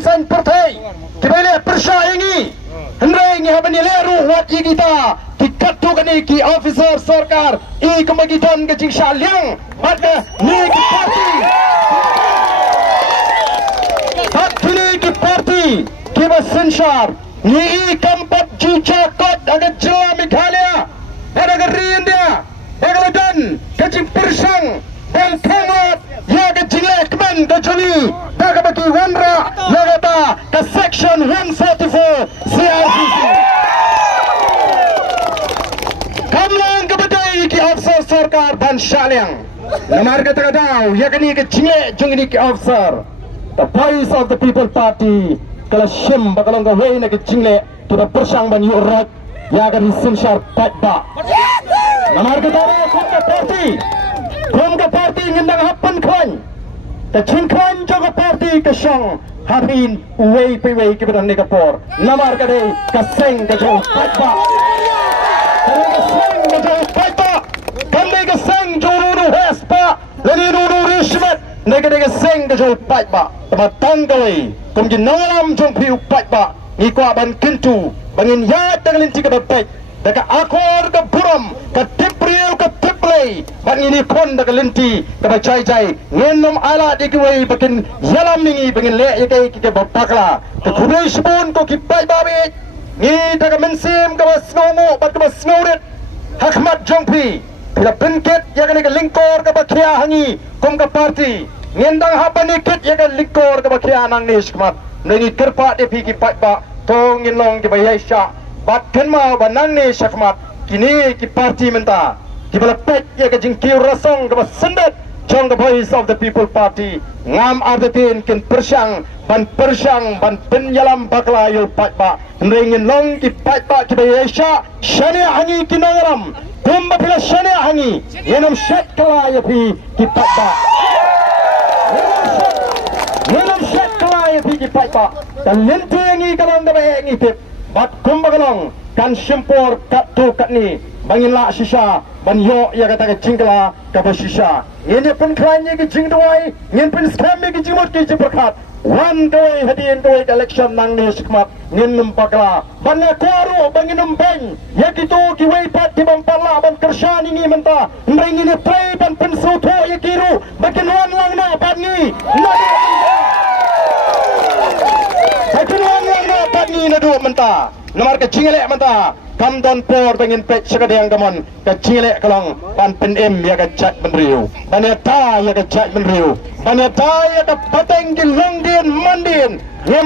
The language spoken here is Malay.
San Partai kibele persaingi hendrai ni habani leru wat kita kikatu kani ki officer sarkar I kemagitan ke jingsa liang pada ni ki parti hakini ki parti kiba sensar ni kampat jica kot aga jela Meghalaya aga India aga dan kecing persang dan kamat ya ke jilek men ke jeli daga bagi wanra ya ba ke section 144 CRPC kamlang ke badai ki officer sarkar ban syaliang namar kata kadau ya kini ke jilek jengini ki officer the voice of the people party kala shim bakalong ka way na ke jilek tu da persang ban yurat ya ke sensar patba namar kata kumka parti ngendang hapan khan ta chinkhan joga parti ka shang harin way pe way ke badan Singapore namar ka de ka seng ka jo patba ka seng ka jo patba kamle ka seng jo ru hespa lani ru rishmat nega de ka seng ka jo patba ta tanggalai kum jin nalam jong piu patba ni kwa ban kintu bangin ya tangalin tika batek daga akor ka buram ka tipriu ka tiplay bang ini kon daga linti ka bacai jai ngenom ala dikwai bakin yalam ningi bangin le yakai ki bapakla ka khudai sbon ko ki pai babe ni daga mensim ka basnomo bat ka basnoret hakmat jongpi pila penket yakani ka lingkor ka bakhia hangi kom ka parti ngendang hapani kit yakan lingkor ka bakhia nang nishmat ngi kerpa de pi ki pai ba tong ngilong ki bayasha bat kenma banang ni syakmat kini ki parti menta ki balapet ya ke jingkiu rasong ke sendet jong the voice of the people party ngam ardetin kin persang ban penyalam bakla yo patba ringin long ki patba ki bayasha shania hangi kinoram kumba pila shania hangi yenam shet kala ya pi ki patba yenam shet kala ya pi ki patba dan lentengi kalong da ngi tip bat kumbagalong kan sempor kat tu kat ni bangin la shisha ban yo ya kata ke cingkala ka shisha ini pun kranye ke jingdoi ngin pun scam ke jimot ke jiprakat wan doi hadin doi election nang ni skmat ngin nempakla ban ya kwaru bangin nembeng ya kitu ki wei pat ki bampala ban kershani ni menta ngin ni play ban pensuto ya kiru bakin wan lang na ban ni ni na dua menta nomor ke cingelek menta kam don por bangin pek sekadang gamon ke cingelek kalong ban penem ya ke chat menriu baneta ya ke chat menriu baneta ya ke pateng di longdin mandin